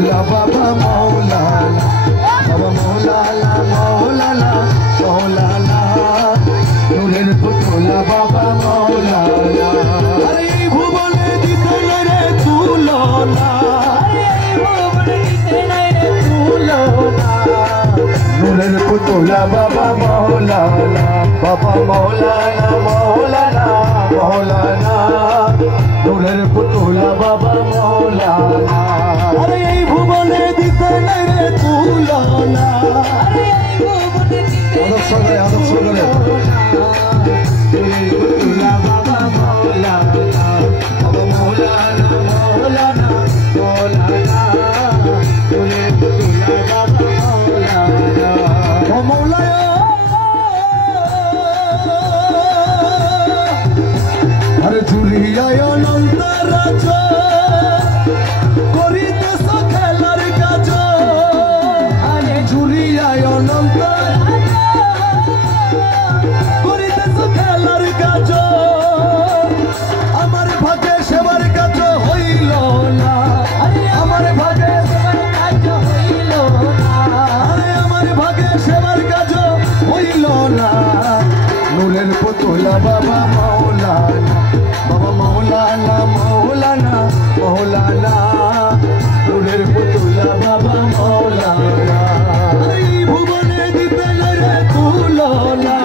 পুতুলা বাবা মৌলানা বাবা মৌলানা মৌলানা মৌলানা নূরের পুতুলা বাবা মৌলানা আরে এই ভুবনে দিতে নাই রে তুলনা নূরের পুতুলা বাবা মৌলানা বাবা মৌলানা মৌলানা মৌলানা নূরের পুতুলা বাবা মৌলানা আরে এই ভুবনে দিতে নাই রে তুলনা আদব সঙ্গে পুতুলা বাবা মৌলানা বাবা মৌলানা মৌলানা মৌলানা নূরের পুতুলা বাবা আরে ঝুলিয়ায় অনন্ত রাজ করিতেছ খেলার কাজ আরে ঝুলিয়ায় অনন্ত করিতেছ খেলার কাজ আমার ভাগে সেবার কাজ হইল না আমার ভাগে সেবার কাজ হইল না আমার ভাগে সেবার কাজ হইল না নূরের পুতুলা বাবা মৌলানা বাবা মৌলানা মৌলানা মৌলানা নূরের পুতুলা বাবা মৌলানা এই ভুবনে দিতে নাই রে তুলনা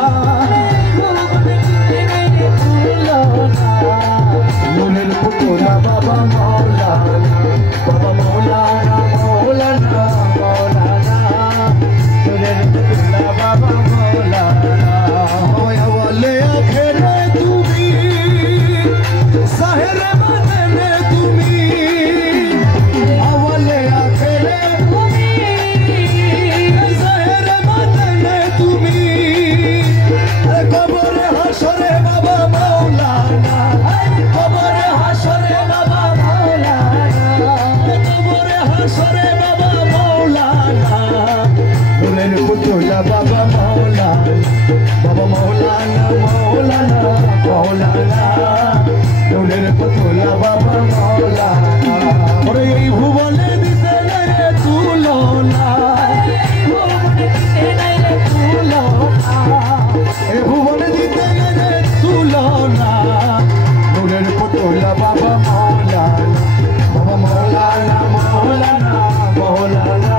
নূরের পুতুলা বাবা মৌলানা বাবা মৌলানা মৌলানা মৌলানা নূরের পুতুলা বাবা মৌলানা বলে আখেরে তুমি সাহেরে মানে তুমি আওয়ালে আখেরে তুমি সাহেরে মানে তুমি কবরে হাসরে বাবা মৌলানা কবরে হাসরে বাবা মৌলানা কবরে হাসরে বাবা মৌলানা নূরের পুতুলা বাবা মৌলানা বাবা মৌলানা মৌলানা মৌলানা নূরের পুতুলা বাবা মৌলানা ওরে এই ভুবনে দিতে নাই রে তুলনা এই ভুবনে দিতে নাই রে তুলনা নূরের পুতুলা বাবা মৌলানা বাবা মৌলানা মৌলানা মৌলানা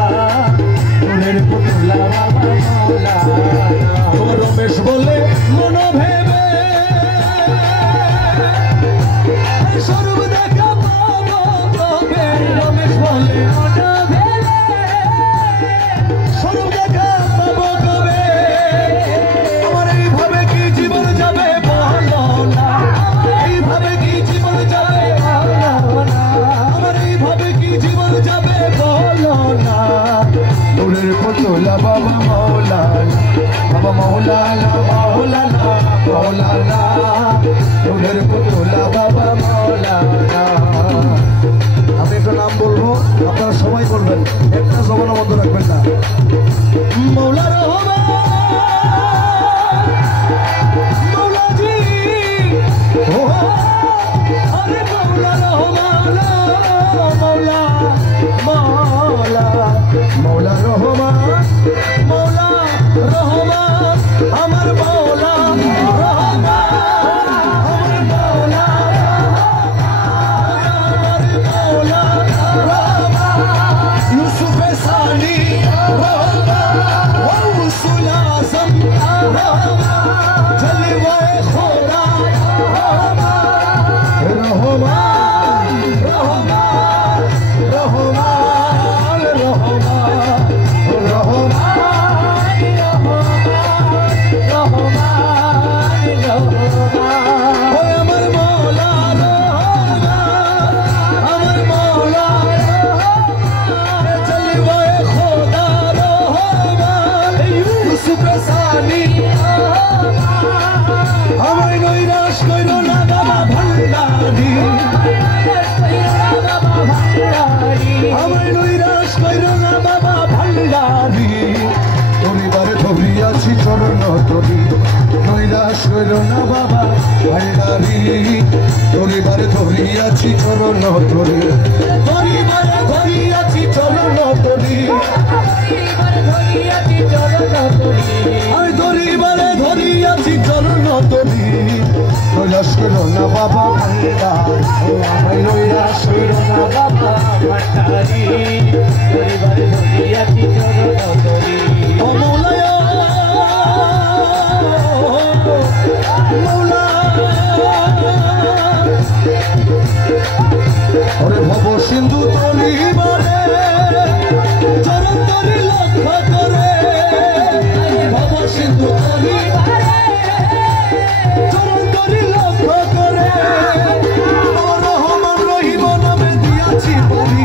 নূরের পুতুলা বাবা মৌলানা রমেশ বলে মন ভেবে স্বরূপ দেখা পাবো তবে রমেশ বলে মন ভেবে স্বরূপ দেখা পাবো কবে আমার এইভাবে কি জীবন যাবে বলো না এইভাবে কি জীবন যাবে বলো না আমার এইভাবে কি জীবন যাবে বলো না নূরের পুতুলা বাবা মৌলানা বাবা মৌলানা মৌলানা মৌলানা নূরের পুতুলা বাবা মৌলানা আমি একটা নাম বলবো আপনারা সবাই বলবেন একটা জবানের মধ্যে রাখবেন না মৌলা রহমান মৌলাজি ও আরে মৌলা রহমান মৌলা মৌলা মৌলা রহমান মৌলা রহমান আমার মৌলা রহমান আমার মৌলা আমার মৌলা রহমান ইউসুফ সানি রহমান ওয়াউসুল আযম রহমান জলওয়ায়ে খোদা রহমান রহমান রহমান রহমান পরিবারে ধরিয়াছি চরণ তরি নৈরাশ শৈরনা বাবা ভান্ডারি ধরিবারে ধরিয়াছি চরণ ধরি ধরিবারে ধরিয়াছি চরণ ধরি আমি ধরিবারে ধরিয়াছি চরণ ধরি লইয়া শৈরনা বাবা ভান্ডার আমি লইয়া শৈরনা বাবা ভান্ডারি ধরিবারে ধরিয়াছি চরণ ধরি ও মৌলায়া ওরে ভব সিন্ধু তলিবারে চরণ তরি লক্ষ্য করে ভব সিন্ধু তলিবারে চরণ তরি লক্ষ্য করে রহমান রহিম নামে দিয়াছি পারি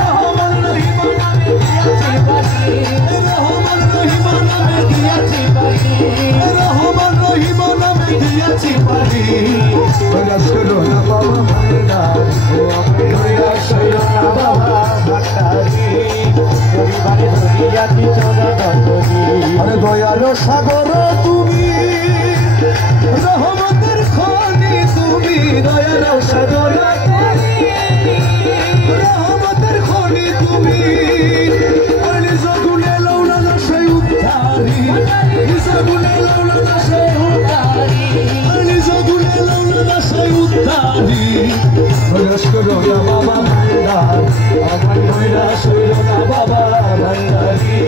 রহমান রহিম নামে দিয়াছি পারি রহমান রহিম নামে দিয়াছি পারি রহমান রহিম নামে দিয়াছি পারি ওরা শৈরনা বাবা ভান্ডার ও আমরা শৈরনা বাবা ভান্ডারি পরিবারে ধরিয়াছি চরণ ধরি আরে দয়ার সাগর তুমি রহমতের খনি তুমি দয়ার সাগর রহমতের খনি তুমি নিজ গুণে লৌলা দশাই উদ্ধারি নিজ গুণে লৌলা দশাই উদ্ধারি নিজ গুণে লৌলা দশাই উদ্ধারি শৈরনা বাবা ভান্ডার আমার নৈরা শৈরনা বাবা ভান্ডারি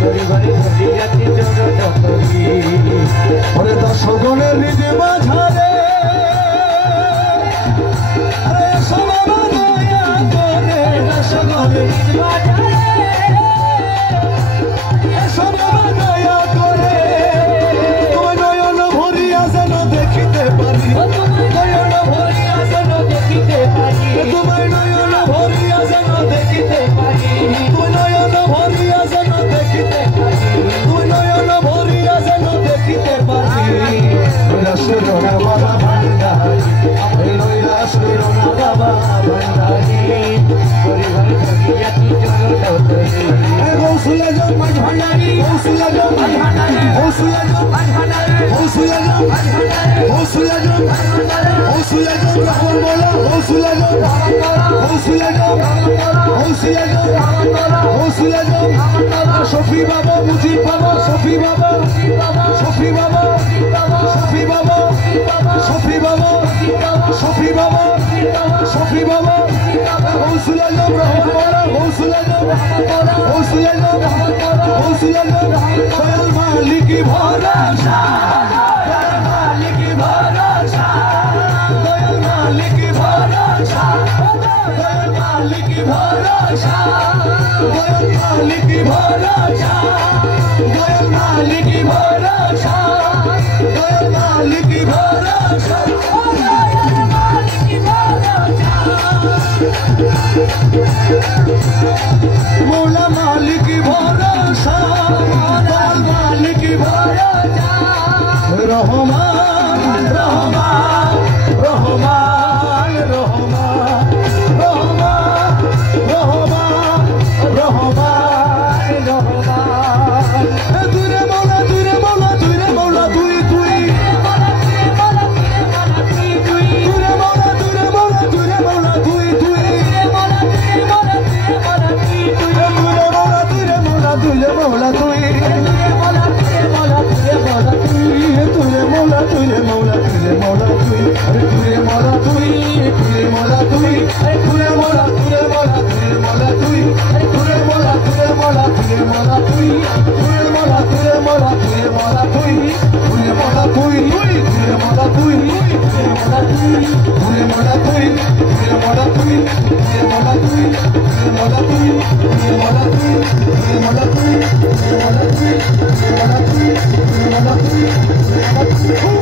পরিবারে ধরিয়াছি চরণ ধরি ওরে দশগণের নিজে মাঝারে আরে সবাব দয়া করে দশগণের নিজে মাঝারে সবাব দয়া করে তোমার নয়ন ভরিয়া যেন দেখিতে পারি নয়ন ভরিয়া যেন দেখিতে পারি তোমার নয়ন ভরিয়া যেন দেখিতে পারি তোমার নয়ন ভরিয়া যেন দেখিতে পারি তোমার নয়ন ভরিয়া যেন দেখিতে পারি শৈরনা বাবা ভান্ডারি আমি লইলা শৈরনা বাবা ভান্ডারি পরিবার ধরিয়াছি চরণ ধরি গৌসুলা জম ভান্ডারি গৌসুলা জম ভান্ডারি গৌসুলা জম ভান্ডারি গৌসুলা জম ভান্ডারি গৌসুলা জম ভান্ডারি গৌসুলা জম রহমান বলা গৌসুলা জম গৌসুলা জম গৌসুলা জম গৌসুলা জম শফি বাবা মুজিব বাবা শফি বাবা শফি বাবা শফি বাবা শফি বাবা শফি বাবা শফি বাবা গৌসুলা জম রহমান বলা গৌসুলা জম গৌসুলা জম গৌসুলা জম দয়াল মালিকি ভরসা দয়াল মালিকি ভরসা দয়াল মালিকি ভরসা দয়াল মালিকি ভরসা দয়াল মালিকি ভরসা দয়াল মালিকি ভরসা দয়াল মালিকি ভরসা দয়াল মালিকি ভরসা মৌলা মালিকি ভরসা দয়াল মালিকি ভরসা রহমান রহমান রহমান রহমান রহমান রহমান রহমান রহমান তুইরে মৌলা তুইরে মৌলা তুইরে মৌলা তুই তুই তুইরে মৌলা তুইরে মৌলা তুইরে মৌলা তুই তুই তুইরে মৌলা তুইরে মৌলা তুইরে মৌলা তুই তুইরে মৌলা তুইরে মৌলা তুইরে মৌলা তুই আরে তুইরে মৌলা তুই তুইরে মৌলা তুই আরে তুইরে মৌলা তুইরে মৌলা তুইরে মৌলা তুই আরে তুইরে মৌলা তুইরে মৌলা তুইরে মৌলা তুই তুইরে মৌলা তুইরে মৌলা তুইরে মৌলা তুই তুইরে মৌলা তুই তুইরে মৌলা তুই তুইরে মৌলা তুই তুইরে মৌলা তুই তুইরে মৌলা তুই তুইরে মৌলা তুই তুইরে মৌলা তুই তুইরে মৌলা তুই তুইরে মৌলা তুই তুইরে মৌলা তুই তুইরে মৌলা তুই তুইরে মৌলা তুই তুইরে মৌলা তুই